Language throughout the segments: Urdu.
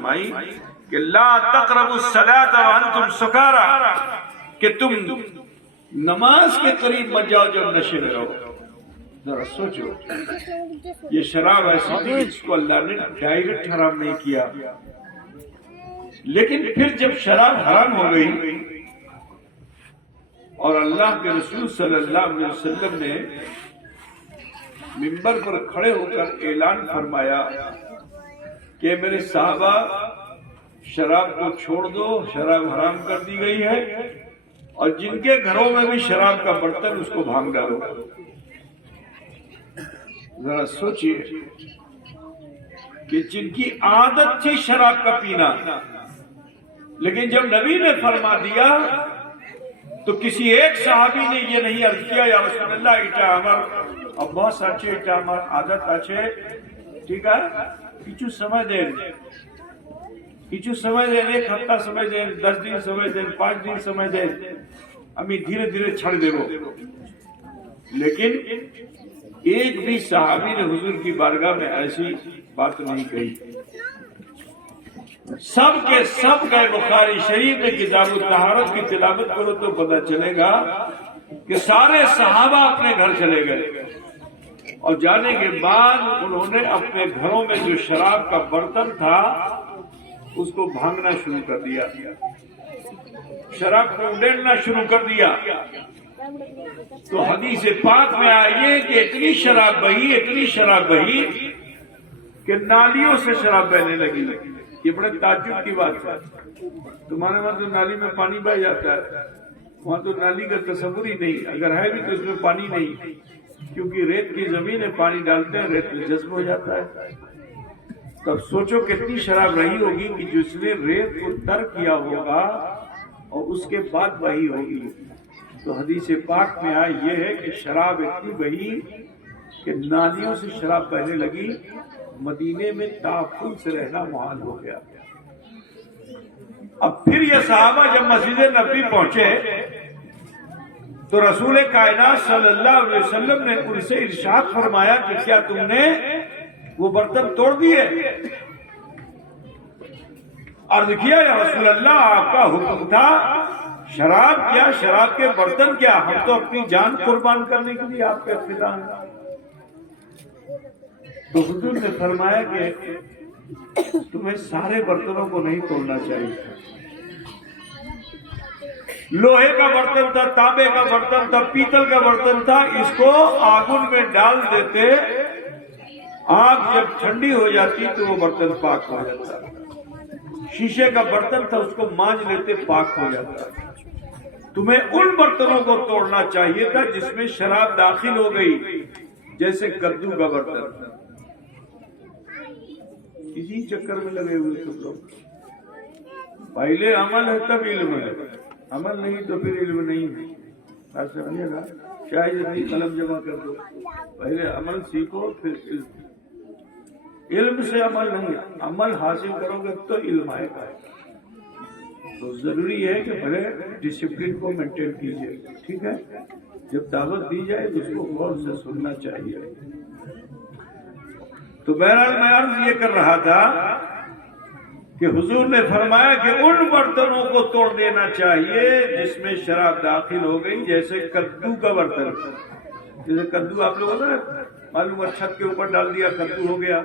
فرمائی کہ لا تقربوا الصلاۃ وانتم سکارا، کہ تم نماز کے قریب مت جاؤ جب نشے میں رہو۔ ذرا سوچو، یہ شراب ایسی تھی جس کو اللہ نے ڈائریکٹ حرام نہیں کیا، لیکن پھر جب شراب حرام ہو گئی اور اللہ کے رسول صلی اللہ علیہ وسلم نے منبر پر کھڑے ہو کر اعلان فرمایا کہ میرے صحابہ شراب کو چھوڑ دو، شراب حرام کر دی گئی ہے، اور جن کے گھروں میں بھی شراب کا برتن اس کو بھانگ ڈالو۔ ذرا سوچئے کہ جن کی عادت تھی شراب کا پینا، لیکن جب نبی نے فرما دیا تو کسی ایک صحابی نے یہ نہیں عرض کیا یا رسول اللہ اٹا ہمار اباس آچے اٹا ہمار عادت آچے، ٹھیک ہے کچھو سمجھ دیں، کچھو سمجھ دیں، ایک ہفتہ سمجھ دیں، 10 دن سمجھ دیں، 5 دن سمجھ دیں، ہمیں دھیرے دھیرے چھڑ دے وہ۔ لیکن ایک بھی صحابی نے حضور کی بارگاہ میں ایسی بات نہیں کہی۔ سب کے سب گئے بخاری شریف میں کتاب الطہارت کی تلاوت کرو تو پتہ چلے گا کہ سارے صحابہ اپنے گھر چلے گئے، اور جانے کے بعد انہوں نے اپنے گھروں میں جو شراب کا برتن تھا اس کو بھانگنا شروع کر دیا، شراب کو اڈیلنا شروع کر دیا۔ تو حدیث پاک میں آئیے کہ اتنی شراب بہی، اتنی شراب بہی کہ نالیوں سے شراب بہنے لگی۔ یہ بڑے تعجب کی بات ہے، تمہارے وہاں تو نالی میں پانی بہ جاتا ہے، وہاں تو نالی کا تصور ہی نہیں، اگر ہے بھی تو اس میں پانی نہیں، کیونکہ ریت کی زمین ہے، پانی ڈالتے ہیں ریت میں جذب ہو جاتا ہے۔ تب سوچو کتنی شراب رہی ہوگی کہ جس نے ریت کو تر کیا ہوگا اور اس کے بعد بہی ہوگی۔ تو حدیث پاک میں آیا یہ ہے کہ شراب اتنی بہی کہ نالیوں سے شراب بہنے لگی، مدینے میں تحفظ سے رہنا محال ہو گیا۔ اب پھر یہ صحابہ جب مسجد نبوی پہنچے تو رسول کائنات صلی اللہ علیہ وسلم نے ان سے ارشاد فرمایا کہ کیا تم نے وہ برتن توڑ دیے؟ عرض کیا یا رسول اللہ آپ کا حکم تھا، شراب کیا، شراب کے برتن کیا، ہم تو اپنی جان قربان کرنے کے لیے آپ کے فدا ہیں۔ تو حضور نے فرمایا کہ تمہیں سارے برتنوں کو نہیں توڑنا چاہیے، لوہے کا برتن تھا، تانبے کا برتن تھا، پیتل کا برتن تھا، اس کو آگن میں ڈال دیتے، آگ جب ٹھنڈی ہو جاتی تو وہ برتن پاک ہو جاتا۔ شیشے کا برتن تھا، اس کو مانج لیتے، پاک ہو جاتا۔ تمہیں ان برتنوں کو توڑنا چاہیے تھا جس میں شراب داخل ہو گئی، جیسے کدو کا برتن۔ اسی چکر میں لگے ہوئے سب لوگ، پہلے عمل ہے تب علم ہے، عمل نہیں تو پھر علم نہیں ہے۔ بات سمجھے گا؟ شاید اپنی قلم جمع کر دو، پہلے عمل سیکھو پھر علم، علم سے عمل نہیں، عمل حاصل کرو گے تو علم آئے گا۔ تو ضروری ہے کہ بھلے ڈسپلن کو مینٹین کیجیے، ٹھیک ہے؟ جب دعوت دی جائے تو اس کو غور سے سننا چاہیے۔ تو بہرحال میں عرض یہ کر رہا تھا کہ حضور نے فرمایا کہ ان برتنوں کو توڑ دینا چاہیے جس میں شراب داخل ہو گئی، جیسے کدو کا برتن، جیسے کدو آپ لوگوں نے معلوم ہے چھت کے اوپر ڈال دیا کدو ہو گیا،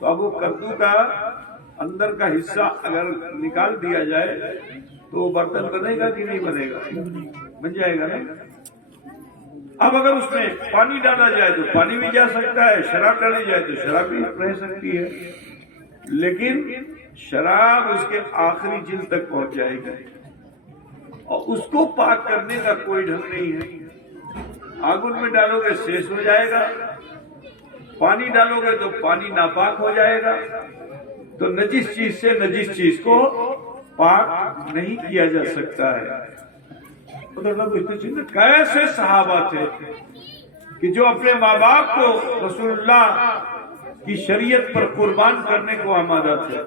تو اب وہ کدو کا اندر کا حصہ اگر نکال دیا جائے تو وہ برتن بنے گا کہ نہیں بنے گا؟ بن جائے گا نا۔ اب اگر اس میں پانی ڈالا جائے تو پانی بھی جا سکتا ہے، شراب ڈالی جائے تو شراب بھی رہ سکتی ہے، لیکن شراب اس کے آخری جلد تک پہنچ جائے گی اور اس کو پاک کرنے کا کوئی ڈھنگ نہیں ہے۔ آگن میں ڈالو گے سیس ہو جائے گا، پانی ڈالو گے تو پانی ناپاک ہو جائے گا، تو نجس چیز سے نجس چیز کو پاک نہیں کیا جا سکتا ہے۔ کیسے صحابہ تھے کہ جو اپنے ماں باپ کو رسول اللہ کی شریعت پر قربان کرنے کو آمادہ تھے۔